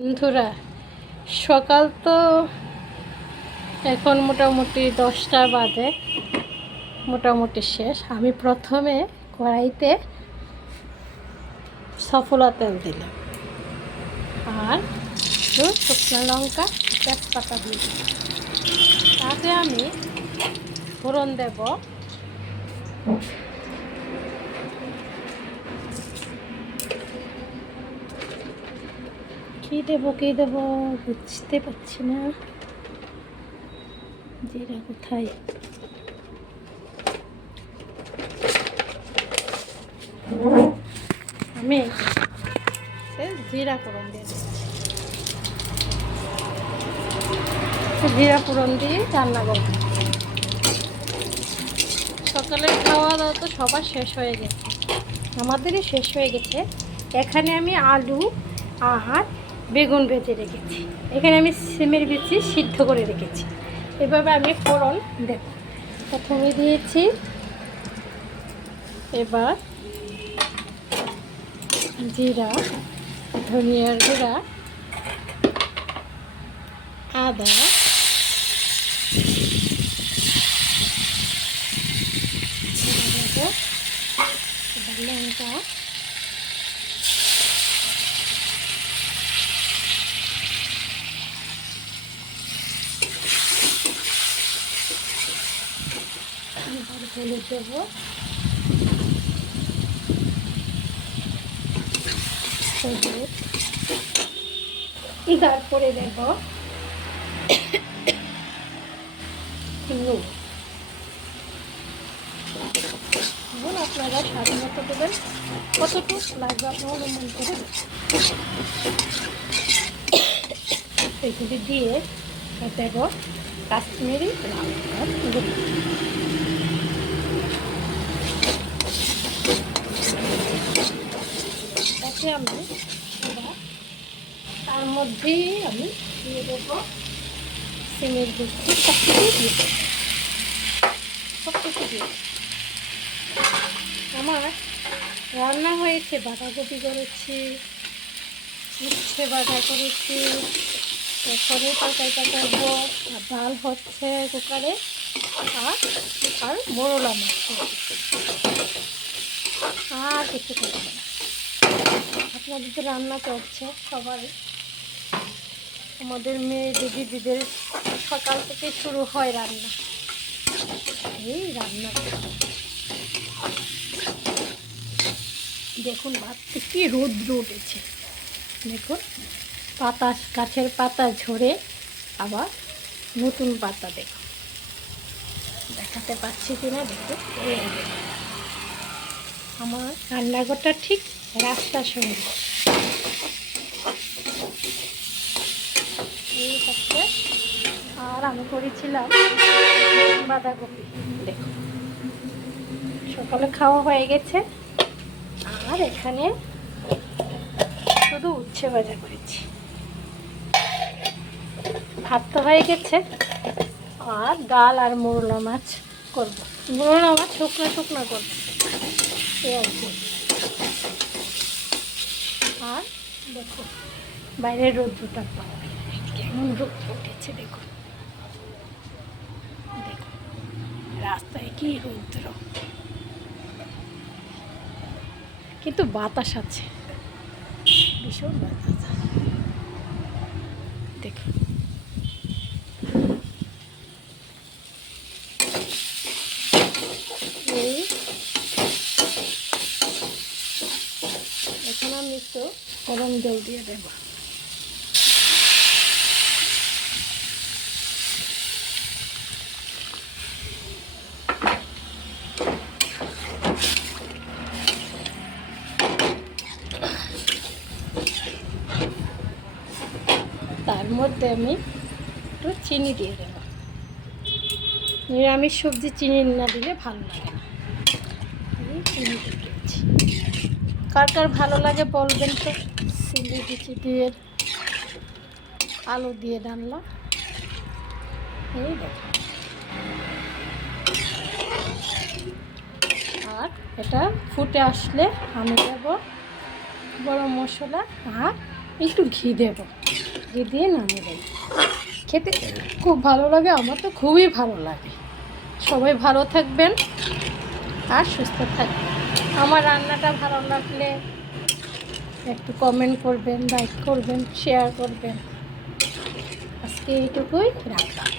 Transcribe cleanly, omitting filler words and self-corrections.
বন্ধুরা, সকাল তো এখন মোটামুটি 10টা বাজে, মোটামুটি শেষ। আমি প্রথমে কড়াইতে সফলা তেল দিলাম আর শুকনো লঙ্কা, তেজপাতা দিয়ে দিলাম। তাতে আমি ফোড়ন দেব কি দেব বুঝতে পারছি না। জিরা কোথায়? আমি জিরা ফোড়ন দিয়ে দিচ্ছি। জিরা ফোড়ন দিয়ে রান্না করব। সকালের খাওয়া দাওয়া তো সবার শেষ হয়ে গেছে, আমাদেরই শেষ হয়ে গেছে। এখানে আমি আলু আর বেগুন ভেজে রেখেছি, এখানে আমি সিমের বিচি সিদ্ধ করে রেখেছি। এভাবে আমি ফোড়ন দেব। প্রথমে দিয়েছি, এবার জিরা, ধনিয়ার গুঁড়া, আদা, লঙ্কা, হলুদ দেবো, তারপরে দেব নুন। আপনারা স্বাদ মতো দেবেন, কতটুকু লাগবে আপনারা অনুমান করে দেবেন। এগুলি দিয়ে দেব কাশ্মীরি লঙ্কার গুঁড়ো। তাতে আমি তার মধ্যেই আমি দিয়ে দেবো সিমের বিচি, সব কিছু দিয়ে। আমার রান্না হয়েছে, বাঁধাকপি করেছি, উচ্ছে বাঁধা করেছি, এখনই তরকারিটা করবো। আর ডাল হচ্ছে কুকারে, আর মোরলা মাছ আর কিছু করবো না। আপনাদের তো রান্না চলছে সবার, আমাদের মেয়ে দিদিদের সকাল থেকে শুরু হয় রান্না। এই রান্না দেখুন, ভাতটা কি রৌদ্র উঠেছে, দেখুন পাতা, গাছের পাতা ঝরে আবার নতুন পাতা দেখুন, দেখাতে পাচ্ছি কিনা দেখুন। আমার রান্নাঘরটা ঠিক রাস্তার সঙ্গে। এই হচ্ছে, আর আমি করেছিলাম বাঁধাকপি। দেখুন সকালে খাওয়া হয়ে গেছে। আর এখানে শুধু উচ্ছে ভাজা করেছি, ভাত তো হয়ে গেছে। আর ডাল আর মোরলা মাছ করবো, মোরলা মাছ শুকনো শুকনো করবো আর কি। আর দেখুন বাইরের রৌদ্রটা কেমন রৌদ্র উঠেছে, দেখুন দেখুন রাস্তায় কি রৌদ্র, কিন্তু বাতাস আছে, ভীষণ বাতাস। দেখুন এই এখন আমি একটু গরম জল দিয়ে দেব। তার মধ্যে আমি একটু চিনি দিয়ে দেব। নিরামিষ সবজি চিনি না দিলে ভালো লাগে না। চিনি দিয়েছি, কার কার ভালো লাগে বলবেন তো। সিমের বিচি দিয়ে আলু দিয়ে রান্না, এই দেখুন। আর এটা ফুটে আসলে আমি দেব গরম মশলা আর একটু ঘি দেবো, ঘি দিয়ে নামিয়ে দেবো। খেতে খুব ভালো লাগে, আমার তো খুবই ভালো লাগে। সবাই ভালো থাকবেন আর সুস্থ থাকবেন। আমার রান্নাটা ভালো লাগলে একটু কমেন্ট করবেন, লাইক করবেন, শেয়ার করবেন। আজকে এইটুকুই রাখলাম।